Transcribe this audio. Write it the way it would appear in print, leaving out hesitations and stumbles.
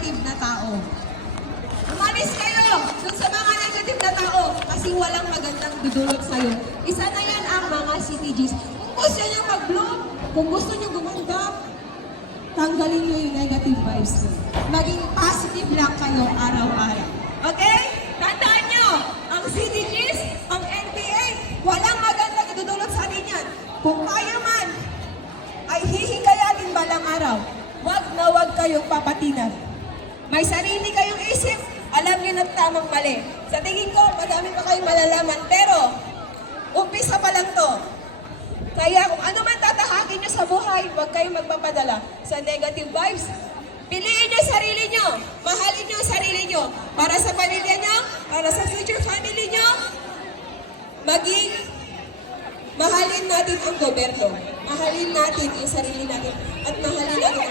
negative na tao. Umalis kayo dun sa mga negative na tao kasi walang magandang dudulot sa'yo. Isa na yan ang mga CTGs. Kung gusto nyo mag-bloom, kung gusto nyo gumanda, tanggalin nyo yung negative vibes. Maging positive lang kayo araw-araw. Okay? Tandaan nyo, ang CTGs, ang NPA, walang magandang dudulot sa atin yan. Kung tayo man ay hihikayatin balang araw, wag na wag kayong papatinan. May sarili kayong isip, alam niyo na tamang mali. Sa tingin ko, madami pa kayong malalaman, pero umpisa pa lang to. Kaya kung ano man tatahakin niyo sa buhay, huwag kayong magpapadala sa negative vibes. Piliin niyo sarili niyo, mahalin niyo ang sarili niyo, para sa pamilya niyo, para sa future family niyo, mahalin natin ang gobyerno, mahalin natin yung sarili natin, at mahalin natin